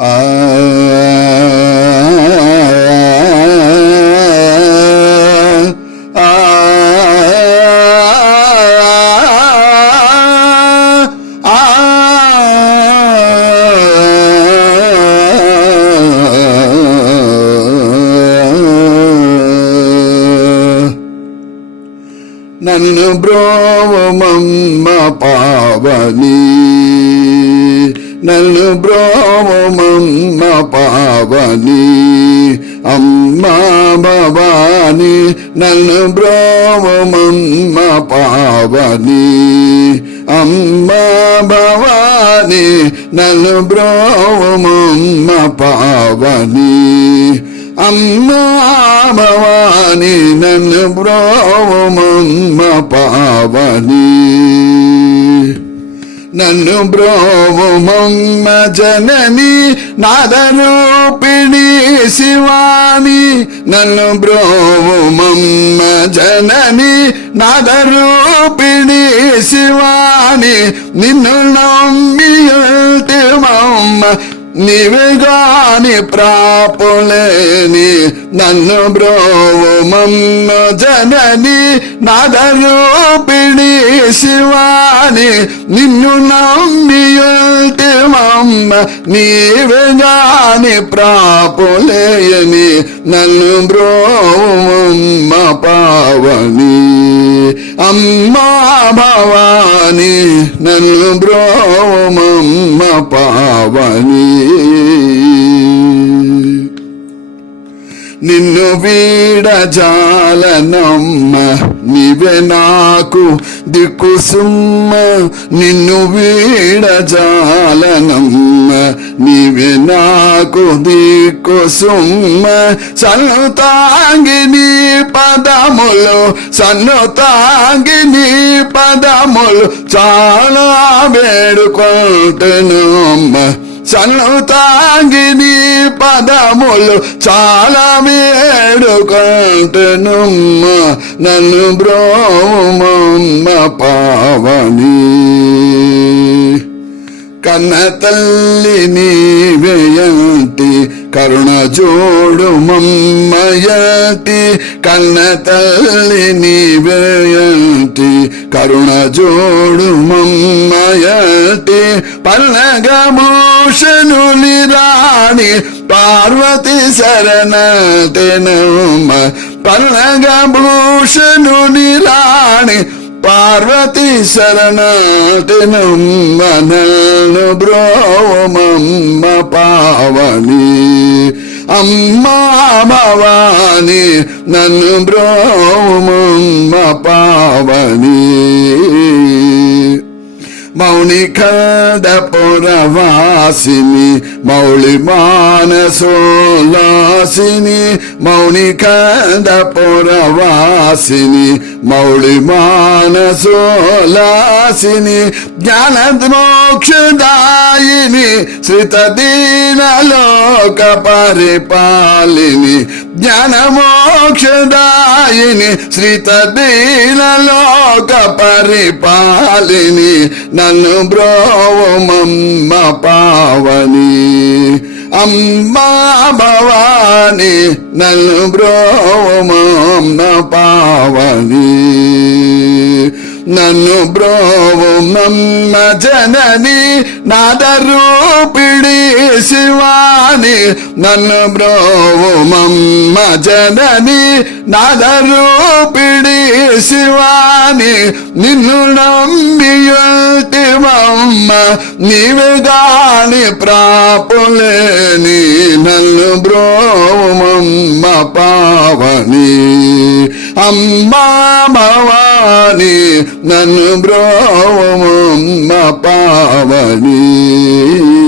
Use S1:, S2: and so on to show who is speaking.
S1: ఆ ఆ నన్ను బ్రోవమమ్మ పావని నన్ను బ్రోమమ్మ పావని అమ్మా భవాని నన్ను బ్రోమమ్మ పావని అమ్మా భవాని నన్ను బ్రోమమ్మ పావని అమ్మా భవాని నన్ను బ్రోమమ్మ పావని. నన్ను బ్రోవమమ్మ జనని నాదరూపిణి శివాని. నన్ను బ్రోవమమ్మ జనని నాదరూపిణి శివాని. నిన్ను నమ్మియుల్టిమమ్మ నీవే గాని ప్రాపులేని. నన్ను బ్రోవమమ్మ జనని నాదరూపిణి శివాని నిన్ను నమ్మియుల్టిమమ్మ నీవే గాని ప్రాపులేయని నన్ను బ్రోవమమ్మ పావని అమ్మా భవాని నన్ను బ్రోవమమ్మ పావని నిన్ను వీడజాలనమ్మ నీవే నాకు దిక్కు సుమ్మ నిన్ను వీడజాలనమ్మ నీవే నాకు దిక్కు సుమ్మ సన్ను తాంగి నీ పదములు సన్ను తాంగి నీ పదములు చాలా వేడుకుంటును అమ్మ సన్ను నీ పదములు చాలా వేడుకుంటునుమ్మ నన్ను బ్రోమమ్మ పావని. కన్న తల్లి నీవేయంటి కరుణ జోడు మమ్మయంటి కన్న తల్లి నీవేయంటి కరుణ జోడు మమ్మయంటి ഭൂഷണുലിറാണി പാർവതി ശരണത്തിനുമ പല്ലക ഭൂഷണുലിറാണി പാർവതി ശരണത്തിനും മനു ബ്രോമമ്മ പാവണി അമ്മ ഭവാനി നനു ബ്രോമമ്മ പാവണി భవాని మౌని పురవాసిని మౌళి మానసోలాసిని మౌని పురవాసిని మౌళి మానసోలాసిని జ్ఞానమోక్షదాయిని శ్రితదీనలోక పరిపాలిని జ్ఞానమోక్షదాయిని శ్రితదీనలోక పరిపాలిని నన్ను బ్రోవమమ్మ పావని అమ్మా భవాని నన్ను బ్రోవమమ్మ పావని. నన్ను బ్రోవమమ్మ జనని నాదరూపిడి శివాని నన్ను బ్రోవమమ్మ జనని నాదరూపి నాదరూపిడి శివాని నిన్ను నమ్మియుల్టిమమ్మ నీవే గాని ప్రాపులేని నన్ను బ్రోమమ్మ పావని. అమ్మా భవాని నన్ను బ్రోమమ్మ పావని.